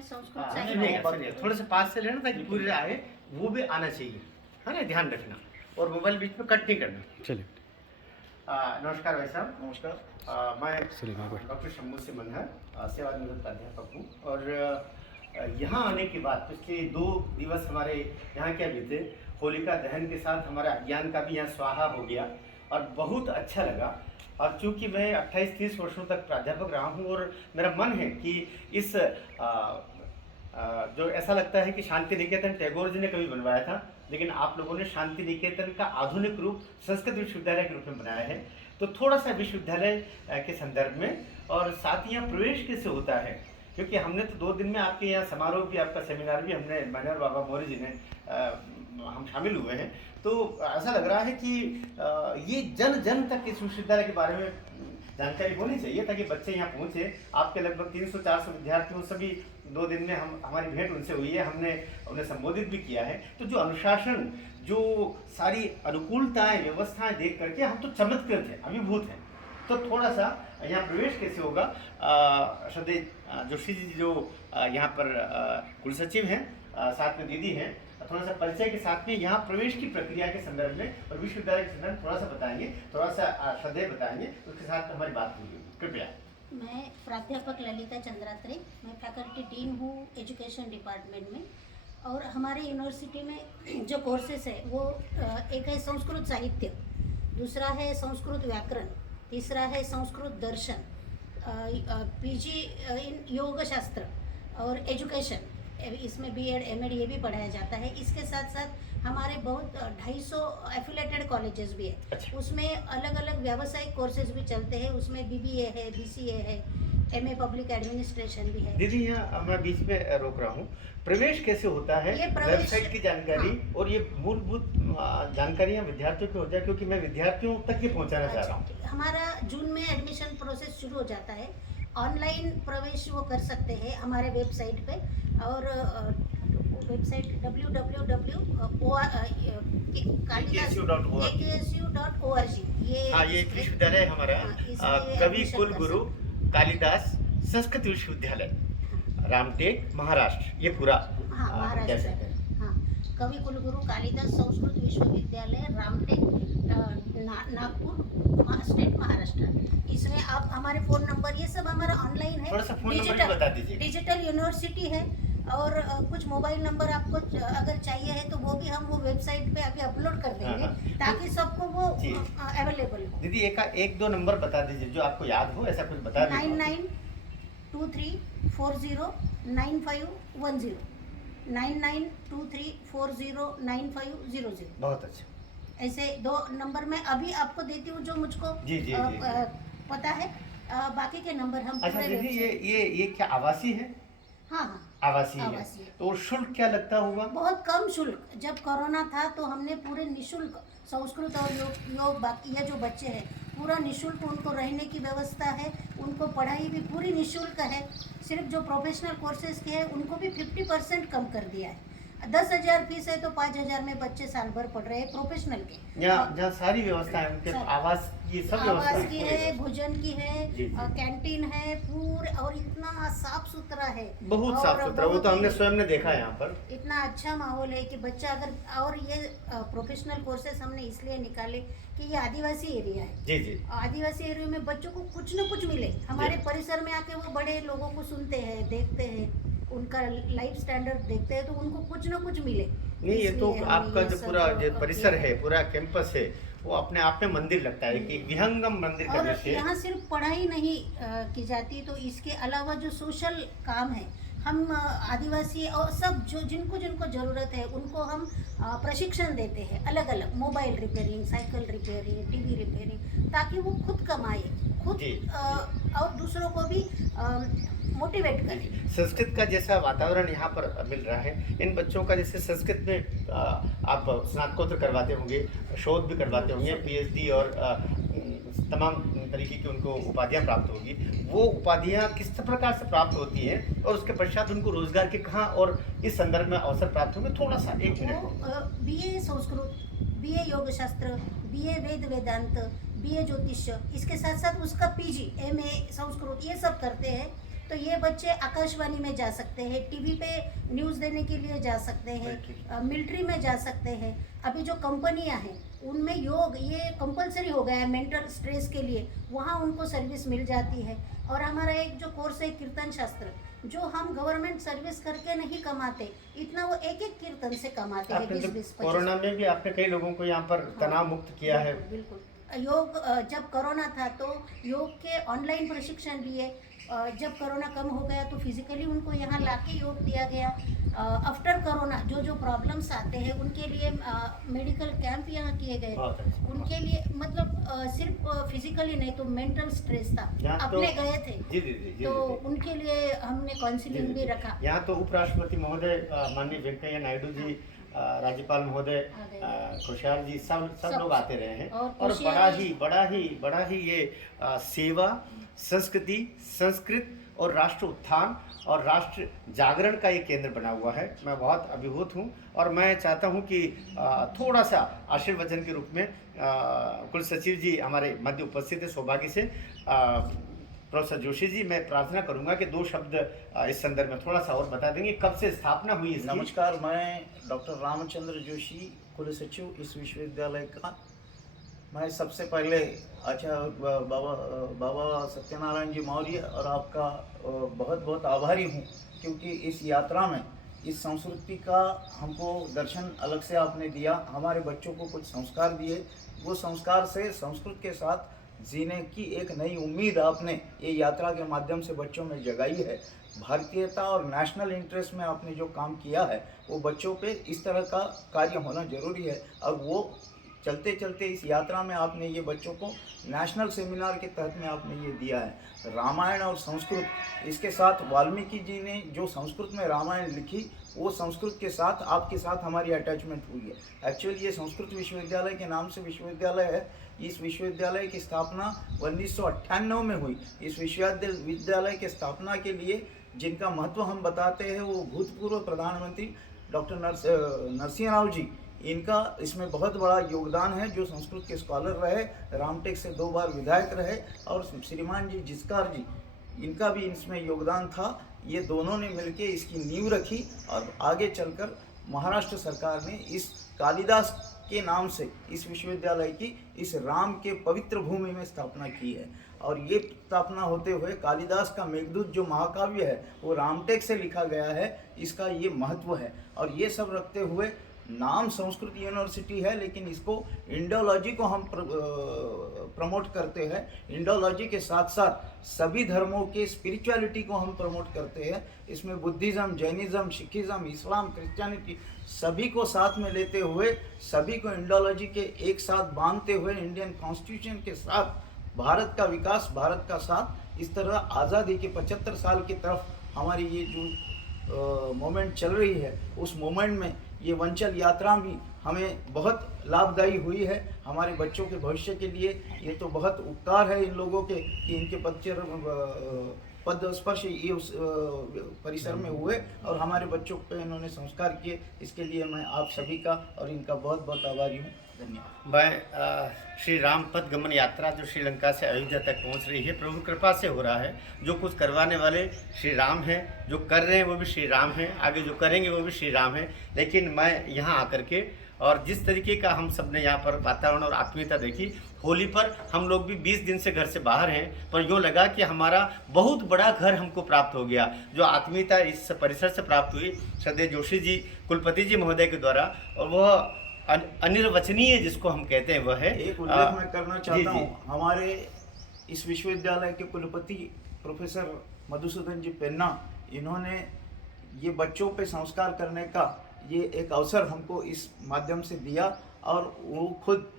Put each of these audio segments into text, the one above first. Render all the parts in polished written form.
में संस्कृत हाँ, साहित्य सुनिएगा सुनिएगा, थोड़ा सा पास से लेना ताकि पूरे आए, वो भी आना चाहिए, है ना, ध्यान रखना, और मोबाइल बीच में कट नहीं करना। चलिए। नमस्कार भाई साहब। नमस्कार। मैं चलिए, डॉक्टर शंभू से मनहर, सेवानिवृत्त प्राध्यापक हूँ, और यहाँ आने के बाद पिछले 2 दिवस हमारे यहाँ क्या बीते, होलिका दहन के साथ हमारा अज्ञान का भी यहाँ स्वाहा हो गया, और बहुत अच्छा लगा। और चूँकि मैं 28-30 वर्षों तक प्राध्यापक रहा हूँ, और मेरा मन है कि इस जो ऐसा लगता है कि शांति निकेतन टैगोर जी ने कभी बनवाया था, लेकिन आप लोगों ने शांति निकेतन का आधुनिक रूप संस्कृत विश्वविद्यालय के रूप में बनाया है। तो थोड़ा सा विश्वविद्यालय के संदर्भ में, और साथ ही यहाँ प्रवेश कैसे होता है, क्योंकि हमने तो 2 दिन में आपके यहाँ समारोह भी, आपका सेमिनार भी हमने, मैंने और बाबा मौर्य जी ने हम शामिल हुए हैं। तो ऐसा लग रहा है कि ये जन जन तक इस विश्वविद्यालय के बारे में जानकारी होनी चाहिए, ताकि बच्चे यहाँ पहुँचे। आपके लगभग 300-400 विद्यार्थियों, सभी 2 दिन में हमारी भेंट उनसे हुई है, हमने उन्हें संबोधित भी किया है। तो जो अनुशासन, जो सारी अनुकूलताएं, व्यवस्थाएं देख करके हम तो चमत्कृत हैं, अभिभूत हैं। तो थोड़ा सा यहाँ प्रवेश कैसे होगा, श्रद्धेय जोशी जी जो यहाँ पर कुलसचिव हैं, साथ में दीदी हैं, थोड़ा सा परिचय के साथ में यहाँ प्रवेश की प्रक्रिया के संदर्भ में और विश्वविद्यालय के संदर्भ में थोड़ा सा बताएंगे, थोड़ा सा श्रद्धेय बताएंगे, उसके साथ हमारी बात होगी, कृपया। मैं प्राध्यापक ललिता चंद्रात्री, मैं फैकल्टी डीन हूँ एजुकेशन डिपार्टमेंट में। और हमारे यूनिवर्सिटी में जो कोर्सेस है वो एक है संस्कृत साहित्य, दूसरा है संस्कृत व्याकरण, तीसरा है संस्कृत दर्शन, पीजी इन योग शास्त्र और एजुकेशन, इसमें बीएड एमएड ये भी पढ़ाया जाता है। इसके साथ साथ हमारे बहुत 250 एफिलेटेड कॉलेजेस भी है। अच्छा। उसमें अलग अलग व्यावसायिक कोर्सेज भी चलते हैं, उसमें बीबीए है, बीसीए है, एमए पब्लिक एडमिनिस्ट्रेशन भी है। दीदी यहाँ मैं बीच में रोक रहा हूँ, प्रवेश कैसे होता है, वेबसाइट की जानकारी, हाँ। और ये मूलभूत जानकारियाँ विद्यार्थियों की हो जाए, क्योंकि मैं विद्यार्थियों तक ये पहुँचाना चाह रहा हूँ। हमारा जून में एडमिशन प्रोसेस शुरू हो जाता है, ऑनलाइन प्रवेश वो कर सकते हैं हमारे वेबसाइट पे, और वेबसाइट www.aksu.org। ये एक विश्वविद्यालय है हमारा, कवि कुल गुरु कालिदास संस्कृत विश्वविद्यालय, रामटेक, महाराष्ट्र, ये पूरा महाराष्ट्र है। हाँ, कवि कुलगुरु कालिदास संस्कृत विश्वविद्यालय, रामटेक, नागपुर, स्टेट महाराष्ट्र। इसमें आप हमारे फ़ोन नंबर, ये सब हमारा ऑनलाइन है, थोड़ा सा फोन नंबर भी बता दीजिए। डिजिटल यूनिवर्सिटी है, और कुछ मोबाइल नंबर आपको अगर चाहिए है तो वो भी हम वो वेबसाइट पे अभी अपलोड कर देंगे, ताकि सबको वो अवेलेबल हो। दीदी एक 2 नंबर बता दीजिए जो आपको याद हो, ऐसा कुछ बता दीजिए। 9923409510, 9923409500। बहुत अच्छा। ऐसे 2 नंबर मैं अभी आपको देती हूँ जो मुझको जी। पता है। बाकी के नंबर हम अच्छा पूरे दीदी, ये क्या आवासीय है? हाँ, आवासीय है। तो शुल्क क्या लगता होगा? बहुत कम शुल्क। जब कोरोना था तो हमने पूरे निशुल्क संस्कृत और योग बाकी ये जो बच्चे हैं पूरा निशुल्क, उनको रहने की व्यवस्था है, उनको पढ़ाई भी पूरी निशुल्क है। सिर्फ जो प्रोफेशनल कोर्सेज के हैं उनको भी 50% कम कर दिया है। 10,000 फीस है तो 5,000 में बच्चे साल भर पढ़ रहे हैं प्रोफेशनल के। जहाँ सारी व्यवस्था है, उनके आवास की सब व्यवस्था आवास की है, भोजन की है, कैंटीन है, पूरे, और इतना साफ सुथरा है, बहुत साफ सुथरा, वो तो हमने स्वयं ने देखा है यहाँ पर। इतना अच्छा माहौल है कि बच्चा अगर, और ये प्रोफेशनल कोर्सेस हमने इसलिए निकाले कि ये आदिवासी एरिया है। जी। आदिवासी एरिया में बच्चों को कुछ न कुछ मिले, हमारे परिसर में आके वो बड़े लोगों को सुनते हैं, देखते हैं, उनका लाइफ स्टैंडर्ड देखते हैं, तो उनको कुछ न कुछ मिले। नहीं, ये तो आपका जो पूरा जो परिसर है, पूरा कैंपस है, वो अपने आप में मंदिर लगता है कि विहंगम मंदिर का और दृश्य। यहाँ सिर्फ पढ़ाई नहीं की जाती, तो इसके अलावा जो सोशल काम है, हम आदिवासी और सब जो जिनको ज़रूरत है उनको हम प्रशिक्षण देते हैं, अलग अलग, mobile repairing, cycle repairing, TV repairing, ताकि वो खुद कमाए, खुद और दूसरों को भी मोटिवेट करें। संस्कृत का जैसा वातावरण यहाँ पर मिल रहा है, इन बच्चों का जैसे संस्कृत में आप स्नातकोत्तर करवाते होंगे, शोध भी करवाते होंगे, पीएचडी और तमाम तरीके की उनको उपाधियाँ प्राप्त होगी, वो उपाधियाँ किस प्रकार से प्राप्त होती हैं, और उसके पश्चात उनको रोजगार के कहाँ और इस संदर्भ में अवसर प्राप्त होंगे? थोड़ा सा 1 मिनट। बीए संस्कृत, बीए योग शास्त्र, बीए वेद वेदांत, बीए ज्योतिष, इसके साथ साथ उसका पीजी, एमए संस्कृत, ये सब करते हैं। तो ये बच्चे आकाशवाणी में जा सकते हैं, टीवी पे न्यूज़ देने के लिए जा सकते हैं, मिलिट्री में जा सकते हैं। अभी जो कंपनियां हैं उनमें योग ये कंपलसरी हो गया है मेंटल स्ट्रेस के लिए, वहाँ उनको सर्विस मिल जाती है। और हमारा एक जो कोर्स है कीर्तन शास्त्र, जो हम गवर्नमेंट सर्विस करके नहीं कमाते, इतना वो एक एक कीर्तन से कमाते हैं। आपने 20-20 कोरोना में भी आपने कई लोगों को यहाँ पर तनाव मुक्त किया है। बिल्कुल। योग जब कोरोना था तो योग के ऑनलाइन प्रशिक्षण लिए। जब कोरोना कम हो गया तो फिजिकली उनको यहाँ लाके योग दिया गया। आफ्टर कोरोना जो जो प्रॉब्लम्स आते हैं उनके लिए मेडिकल कैंप यहाँ किए गए। बहुत अच्छा। उनके लिए मतलब सिर्फ फिजिकली नहीं तो मेंटल स्ट्रेस था, अपने गए थे जी जी जी जी तो जी। उनके लिए हमने काउंसलिंग भी रखा। यहाँ तो उपराष्ट्रपति महोदय माननीय वेंकैया नायडू जी, राज्यपाल महोदय कोश्यारी जी, सब लोग आते रहे हैं। और बड़ा ही ये सेवा, संस्कृति, संस्कृत और राष्ट्र उत्थान और राष्ट्र जागरण का ये केंद्र बना हुआ है। मैं बहुत अभिभूत हूँ और मैं चाहता हूँ कि थोड़ा सा आशीर्वचन के रूप में कुल सचिव जी हमारे मध्य उपस्थित है सौभाग्य से। प्रोफेसर जोशी जी, मैं प्रार्थना करूंगा कि 2 शब्द इस संदर्भ में थोड़ा सा और बता देंगे, कब से स्थापना हुई इसकी? नमस्कार, मैं डॉक्टर रामचंद्र जोशी, कुल सचिव इस विश्वविद्यालय का। मैं सबसे पहले बाबा सत्यनारायण जी मौर्य और आपका बहुत बहुत आभारी हूँ, क्योंकि इस यात्रा में इस संस्कृति का हमको दर्शन अलग से आपने दिया, हमारे बच्चों को कुछ संस्कार दिए। वो संस्कार से संस्कृत के साथ जीने की एक नई उम्मीद आपने ये यात्रा के माध्यम से बच्चों में जगाई है। भारतीयता और नेशनल इंटरेस्ट में आपने जो काम किया है वो बच्चों पे इस तरह का कार्य होना जरूरी है। और वो चलते चलते इस यात्रा में आपने ये बच्चों को नेशनल सेमिनार के तहत में आपने ये दिया है। रामायण और संस्कृत, इसके साथ वाल्मीकि जी ने जो संस्कृत में रामायण लिखी, वो संस्कृत के साथ आपके साथ हमारी अटैचमेंट हुई है। एक्चुअली ये संस्कृत विश्वविद्यालय के नाम से विश्वविद्यालय है। इस विश्वविद्यालय की स्थापना 1998 में हुई। इस विश्वविद्यालय के स्थापना के लिए जिनका महत्व हम बताते हैं वो भूतपूर्व प्रधानमंत्री डॉक्टर नरसिंह राव जी, इनका इसमें बहुत बड़ा योगदान है। जो संस्कृत के स्कॉलर रहे, रामटेक से 2 बार विधायक रहे, और श्रीमान जी जिस्कार जी, इनका भी इसमें योगदान था। ये दोनों ने मिलके इसकी नींव रखी और आगे चलकर महाराष्ट्र सरकार ने इस कालिदास के नाम से इस विश्वविद्यालय की इस राम के पवित्र भूमि में स्थापना की है। और ये स्थापना होते हुए कालिदास का मेघदूत जो महाकाव्य है वो रामटेक से लिखा गया है, इसका ये महत्व है। और ये सब रखते हुए नाम संस्कृत यूनिवर्सिटी है, लेकिन इसको इंडोलॉजी को हम प्रमोट करते हैं। इंडोलॉजी के साथ साथ सभी धर्मों के स्पिरिचुअलिटी को हम प्रमोट करते हैं। इसमें बुद्धिज़्म, जैनिज़्म, सिखिज़्म, इस्लाम, क्रिश्चियनिटी सभी को साथ में लेते हुए, सभी को इंडोलॉजी के एक साथ बांधते हुए, इंडियन कॉन्स्टिट्यूशन के साथ भारत का विकास, भारत का साथ, इस तरह आज़ादी के 75 साल की तरफ हमारी ये जो मोमेंट चल रही है, उस मोमेंट में ये वंचल यात्रा भी हमें बहुत लाभदायी हुई है। हमारे बच्चों के भविष्य के लिए ये तो बहुत उपकार है इन लोगों के कि इनके पद स्पर्श ये उस परिसर में हुए और हमारे बच्चों पे इन्होंने संस्कार किए। इसके लिए मैं आप सभी का और इनका बहुत बहुत आभारी हूँ। धन्यवाद। मैं श्री राम पद गमन यात्रा जो श्रीलंका से अयोध्या तक पहुंच रही है, प्रभु कृपा से हो रहा है। जो कुछ करवाने वाले श्री राम हैं, जो कर रहे हैं वो भी श्री राम हैं, आगे जो करेंगे वो भी श्री राम हैं। लेकिन मैं यहाँ आकर के और जिस तरीके का हम सब ने यहाँ पर वातावरण और आत्मीयता देखी, होली पर हम लोग भी 20 दिन से घर से बाहर हैं, पर यूँ लगा कि हमारा बहुत बड़ा घर हमको प्राप्त हो गया। जो आत्मीयता इस परिसर से प्राप्त हुई श्रद्धेय जोशी जी कुलपति जी महोदय के द्वारा, और वह अनिर्वचनीय जिसको हम कहते हैं वह है। एक उल्लेख मैं करना चाहता हूँ, हमारे इस विश्वविद्यालय के कुलपति प्रोफेसर मधुसूदन जी पेन्ना, इन्होंने ये बच्चों पे संस्कार करने का ये एक अवसर हमको इस माध्यम से दिया। और वो खुद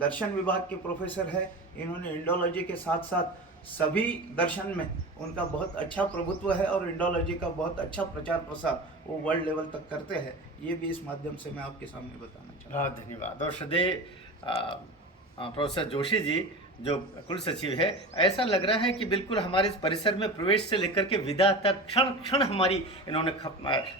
दर्शन विभाग के प्रोफेसर है। इन्होंने इंडोलॉजी के साथ साथ सभी दर्शन में उनका बहुत अच्छा प्रभुत्व है और इंडोलॉजी का बहुत अच्छा प्रचार प्रसार वो वर्ल्ड लेवल तक करते हैं। ये भी इस माध्यम से मैं आपके सामने बताना चाहता हूँ। धन्यवाद। और श्रद्धेय प्रोफेसर जोशी जी, जो कुल सचिव है, ऐसा लग रहा है कि बिल्कुल हमारे इस परिसर में प्रवेश से लेकर के विदा तक क्षण क्षण हमारी इन्होंने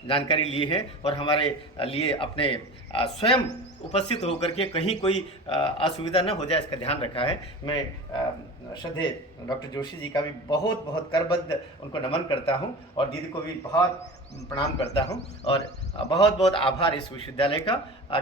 जानकारी ली है और हमारे लिए अपने स्वयं उपस्थित होकर के कहीं कोई असुविधा न हो जाए इसका ध्यान रखा है। मैं श्रद्धेय डॉक्टर जोशी जी का भी बहुत बहुत करबद्ध उनको नमन करता हूं और दीदी को भी बहुत प्रणाम करता हूं और बहुत बहुत आभार इस विश्वविद्यालय का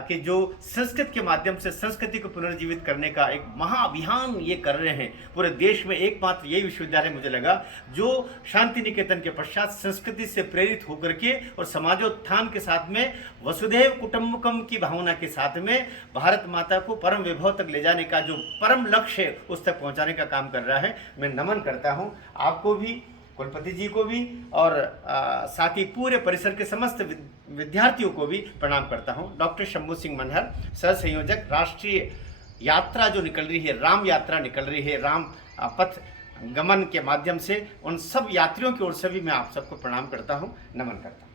कि जो संस्कृत के माध्यम से संस्कृति को पुनर्जीवित करने का एक महाअभियान ये कर रहे हैं। पूरे देश में एकमात्र यही विश्वविद्यालय मुझे लगा जो शांति निकेतन के पश्चात संस्कृति से प्रेरित होकर के और समाजोत्थान के साथ में वसुधैव कुटुंबकम की भावना के साथ में भारत माता को परम वैभव तक ले जाने का जो परम लक्ष्य है उस तक पहुंचाने का काम कर रहा है। मैं नमन करता हूं आपको भी, कुलपति जी को भी और साथ ही पूरे परिसर के समस्त विद्यार्थियों को भी प्रणाम करता हूं। डॉक्टर शंभू सिंह मनहर, सह संयोजक, राष्ट्रीय यात्रा जो निकल रही है, राम यात्रा निकल रही है, राम पथ गमन के माध्यम से, उन सब यात्रियों की ओर से भी मैं आप सबको प्रणाम करता हूं, नमन करता हूं।